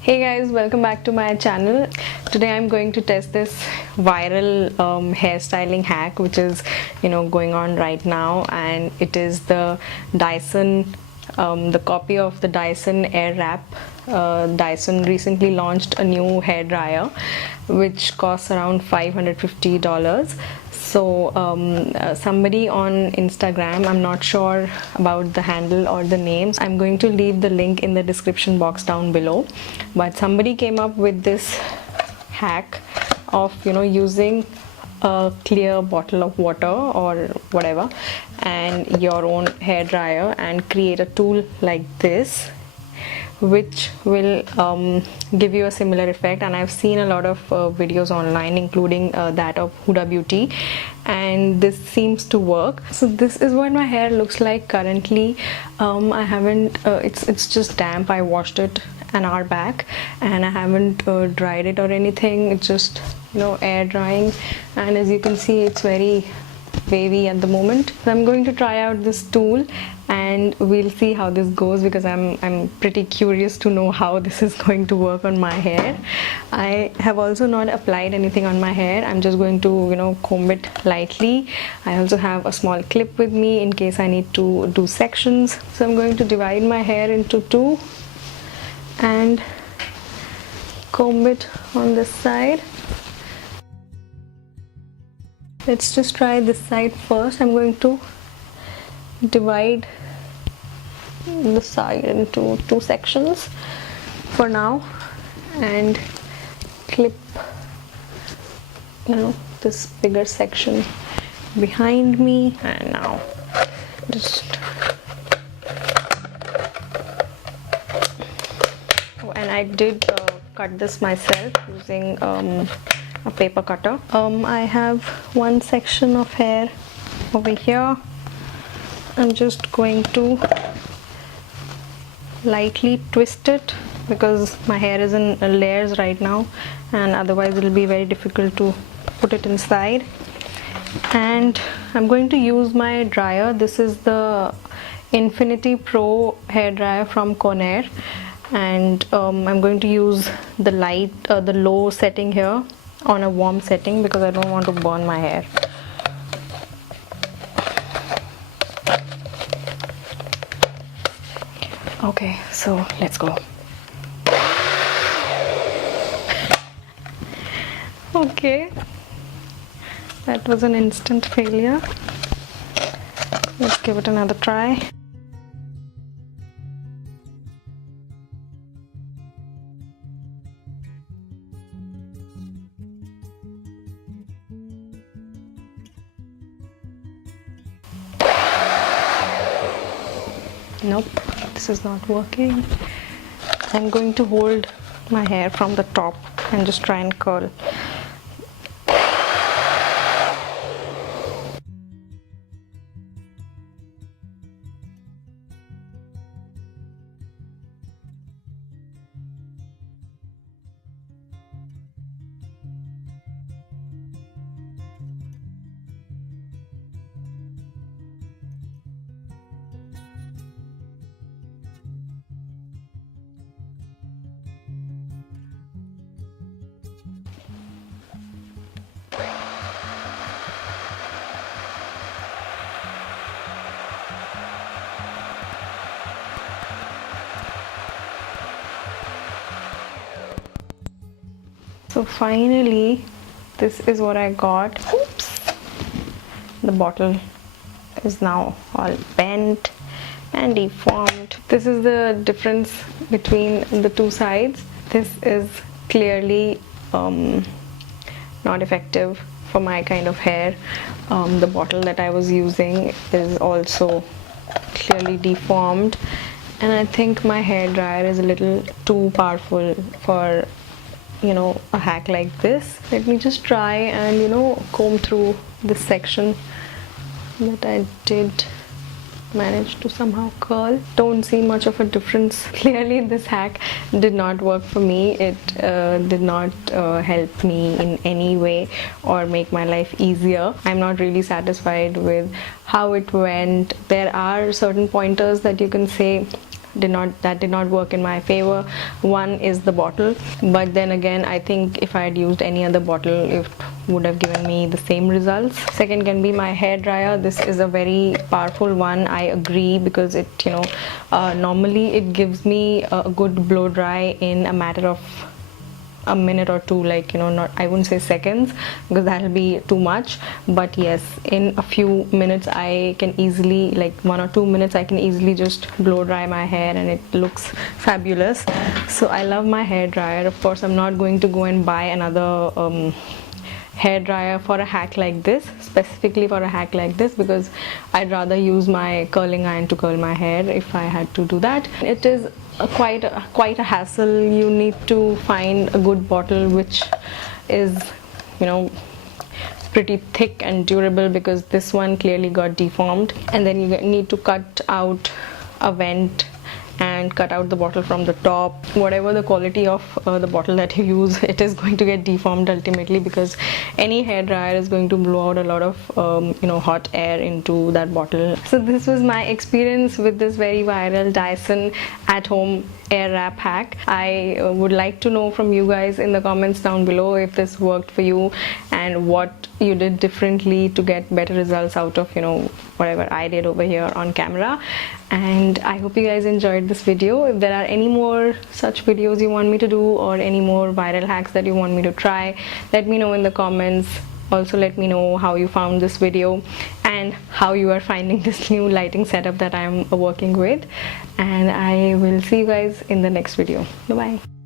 Hey guys, welcome back to my channel. Today I'm going to test this viral hairstyling hack which is going on right now, and it is the Dyson the copy of the Dyson Air Wrap. Dyson recently launched a new hair dryer which costs around $550. So somebody on Instagram, I'm not sure about the handle or the names, I'm going to leave the link in the description box down below, but somebody came up with this hack of using a clear bottle of water or whatever and your own hair dryer and create a tool like this which will give you a similar effect. And I've seen a lot of videos online, including that of Huda Beauty, and this seems to work. So this is what my hair looks like currently. I haven't it's just damp. I washed it an hour back and I haven't dried it or anything. It's just air drying, and as you can see it's very wavy at the moment. So I'm going to try out this tool and we'll see how this goes, because I'm pretty curious to know how this is going to work on my hair. I have also not applied anything on my hair. I'm just going to comb it lightly. I also have a small clip with me in case I need to do sections. So I'm going to divide my hair into two and comb it on this side. Let's just try this side first. I'm going to divide the side into two sections for now and clip this bigger section behind me. And now and I did cut this myself using a paper cutter. I have one section of hair over here. I'm just going to lightly twist it because my hair is in layers right now, and otherwise it will be very difficult to put it inside. And I'm going to use my dryer. This is the Infinity Pro hair dryer from Conair, and I'm going to use the low setting here on a warm setting because I don't want to burn my hair. Okay, so let's go. Okay, that was an instant failure. Let's give it another try. Nope, this is not working. I'm going to hold my hair from the top and just try and curl. So finally, this is what I got. Oops! The bottle is now all bent and deformed. This is the difference between the two sides. This is clearly not effective for my kind of hair. The bottle that I was using is also clearly deformed, and I think my hair dryer is a little too powerful for a hack like this. Let me just try and comb through this section that I did manage to somehow curl. Don't see much of a difference. Clearly this hack did not work for me. It did not help me in any way or make my life easier. I'm not really satisfied with how it went. There are certain pointers that you can say did not work in my favor. One is the bottle, but then again I think if I had used any other bottle it would have given me the same results. Second can be my hair dryer. This is a very powerful one, I agree, because it normally it gives me a good blow dry in a matter of a minute or two, like not, I wouldn't say seconds because that'll be too much, but yes, in a few minutes I can easily, like 1 or 2 minutes, I can easily just blow dry my hair and it looks fabulous. So I love my hair dryer. Of course I'm not going to go and buy another hair dryer for a hack like this, specifically for a hack like this, because I'd rather use my curling iron to curl my hair if I had to do that. It is quite a hassle. You need to find a good bottle which is pretty thick and durable, because this one clearly got deformed, and then you need to cut out a vent and cut out the bottle from the top. Whatever the quality of the bottle that you use, it is going to get deformed ultimately, because any hair dryer is going to blow out a lot of hot air into that bottle. So this was my experience with this very viral Dyson at home air wrap hack. I would like to know from you guys in the comments down below if this worked for you and what you did differently to get better results out of whatever I did over here on camera. And I hope you guys enjoyed this video. If there are any more such videos you want me to do, or any more viral hacks that you want me to try, let me know in the comments. Also let me know how you found this video and how you are finding this new lighting setup that I'm working with, and I will see you guys in the next video. Bye bye.